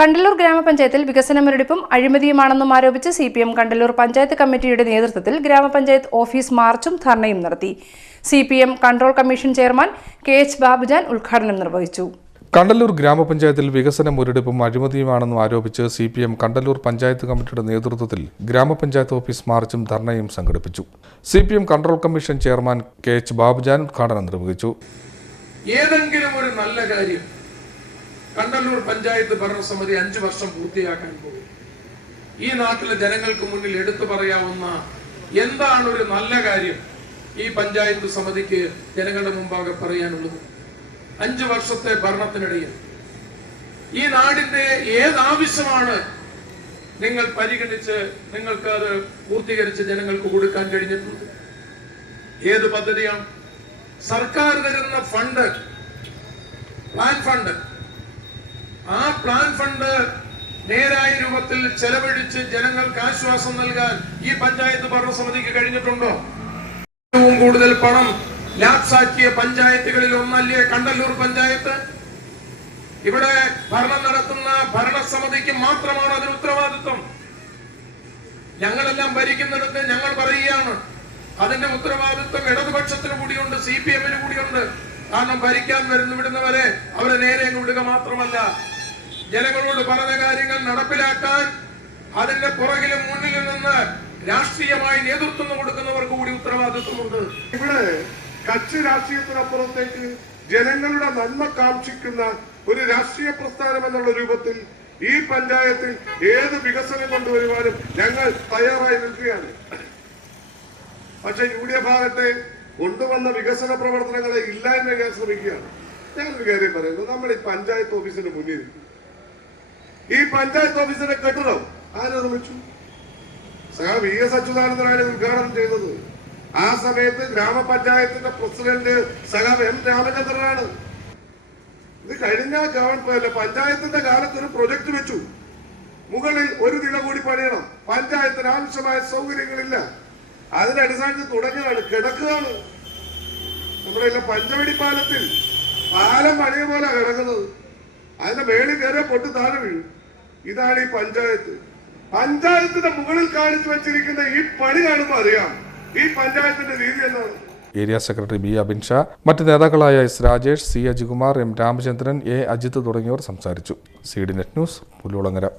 കണ്ടല്ലൂർ ഗ്രാമപഞ്ചായത്തിൽ വികസന മുരടിപ്പും അഴിമതിയുമാണെന്നും ആരോപിച്ച് C P M Kandalloor panchayat കമ്മിറ്റിയുടെ നേതൃത്വത്തിൽ ഗ്രാമപഞ്ചായത്ത് ഓഫീസ് മാർച്ചും ധർണയും നടത്തി. C P M control commission chairman K H Babujan ഉദ്ഘാടനം നിർവഹിച്ചു. കണ്ടല്ലൂർ ഗ്രാമപഞ്ചായത്തിൽ വികസന മുരടിപ്പും അഴിമതിയുമാണെന്നും ആരോപിച്ച് C P M Kandalloor panchayat കമ്മിറ്റിയുടെ നേതൃത്വത്തിൽ ഗ്രാമപഞ്ചായത്ത് ഓഫീസ് മാർച്ചും ധർണയും സംഘടിപ്പിച്ചു. C P M control commission chairman K H Babujan ഉദ്ഘാടനം നിർവഹിച്ചു. ഏതെങ്കിലും ഒരു നല്ല കാര്യം കണ്ടല്ലൂർ പഞ്ചായത്ത് ഭരണസമിതി അഞ്ചു വർഷം പൂർത്തിയാക്കാൻ പോകും. ഈ നാട്ടിലെ ജനങ്ങൾക്ക് മുന്നിൽ എടുത്തു പറയാവുന്ന എന്താണ് ഒരു നല്ല കാര്യം ഈ പഞ്ചായത്ത് സമിതിക്ക് ജനങ്ങളുടെ മുമ്പാകെ പറയാനുള്ളത്. അഞ്ചു വർഷത്തെ ഭരണത്തിനിടയിൽ. ഈ നാടിന്റെ ഏതാവശ്യമാണ് നിങ്ങൾ പരിഗണിച്ച് നിങ്ങൾക്ക് അത് പൂർത്തീകരിച്ച് ജനങ്ങൾക്ക് കൊടുക്കാൻ കഴിഞ്ഞിട്ടുണ്ട് ഏത് പദ്ധതിയാണ്? സർക്കാർ തരുന്ന ഫണ്ട് പ്ലാൻ ഫണ്ട് ആ പ്ലാൻ ഫണ്ട് നേരായ രൂപത്തിൽ ചെലവഴിച്ച് ജനങ്ങൾക്ക് ആശ്വാസം നൽകാൻ ഈ പഞ്ചായത്ത് ഭരണസമിതിക്ക് കഴിഞ്ഞിട്ടുണ്ടോ? ഏറ്റവും കൂടുതൽ പണം ലാപ്സാക്കിയ പഞ്ചായത്തുകളിൽ ഒന്നല്ലേ കണ്ടല്ലൂർ പഞ്ചായത്ത്? ഇവിടെ ഭരണം നടത്തുന്ന ഭരണസമിതിക്ക് മാത്രമാണ് അതിന് ഉത്തരവാദിത്വം. ഞങ്ങളെല്ലാം ഭരിക്കുന്നിടത്ത് ഞങ്ങൾ പറയുകയാണ് അതിന്റെ ഉത്തരവാദിത്വം ഇടതുപക്ഷത്തിന് കൂടിയുണ്ട് സി പി എമ്മിന് കൂടിയുണ്ട്. കാരണം ഭരിക്കാൻ വരുന്നു വിടുന്നവരെ അവരെ നേരെ വിടുക മാത്രമല്ല ജനങ്ങളോട് പറഞ്ഞ കാര്യങ്ങൾ നടപ്പിലാക്കാൻ അതിന്റെ പുറകിലും മുന്നിലും നിന്ന് രാഷ്ട്രീയമായി നേതൃത്വം കൊടുക്കുന്നവർക്ക് കൂടി ഉത്തരവാദിത്വമുണ്ട്. ഇവിടെ കക്ഷി രാഷ്ട്രീയത്തിനപ്പുറത്തേക്ക് ജനങ്ങളുടെ നന്മ കാക്ഷിക്കുന്ന ഒരു രാഷ്ട്രീയ പ്രസ്ഥാനം എന്നുള്ള രൂപത്തിൽ ഈ പഞ്ചായത്തിൽ ഏത് വികസനം കൊണ്ടുവരുവാനും ഞങ്ങൾ തയ്യാറായി നിൽക്കുകയാണ്. പക്ഷെ യു ഡി എഫ് ആകട്ടെ കൊണ്ടുവന്ന വികസന പ്രവർത്തനങ്ങളെ ഇല്ലായ്മ ചെയ്യാൻ ശ്രമിക്കുകയാണ്. ഞാനൊരു കാര്യം പറയുന്നു. നമ്മൾ ഈ പഞ്ചായത്ത് ഓഫീസിന് മുന്നിൽ ഈ പഞ്ചായത്ത് ഓഫീസിന്റെ കെട്ടിടം ആര് നിർമ്മിച്ചു സഹാ വി എസ് അച്യുതാനന്ദനാണ് ഉദ്ഘാടനം ചെയ്തത്. ആ സമയത്ത് ഗ്രാമപഞ്ചായത്തിന്റെ പ്രസിഡന്റ് സഹാബ് എം രാമചന്ദ്രനാണ്. ഇത് കഴിഞ്ഞ ഗവൺമെന്റ് പഞ്ചായത്തിന്റെ കാലത്ത് ഒരു പ്രൊജക്ട് വെച്ചു. മുകളിൽ ഒരു നില കൂടി പണിയണം. പഞ്ചായത്തിന് ആവശ്യമായ സൗകര്യങ്ങളില്ല. അതിന്റെ അടിസ്ഥാനത്തിൽ തുടങ്ങിയതാണ് കിടക്കുകയാണ്. നമ്മുടെ പഞ്ചവടി പാലത്തിൽ പാലം പണിയ പോലെ കിടക്കുന്നത്. അതിന്റെ മേളിൽ കയറിയ പൊട്ടി താഴെ വീഴും. ഇതാണ് ഈ പഞ്ചായത്ത്. പഞ്ചായത്തിന്റെ മുകളിൽ കാണിച്ചു വെച്ചിരിക്കുന്ന ഈ പണി കാണുമ്പോൾ അറിയാം. ഈ പഞ്ചായത്തിന്റെ രീതി എന്താണ്? Area secretary B Abin Shah മറ്റ് നേതാക്കളായ S Rajesh C Ajikumar M Ramachandran A Ajith തുടങ്ങിയവർ സംസാരിച്ചു. C D net news Pullulangara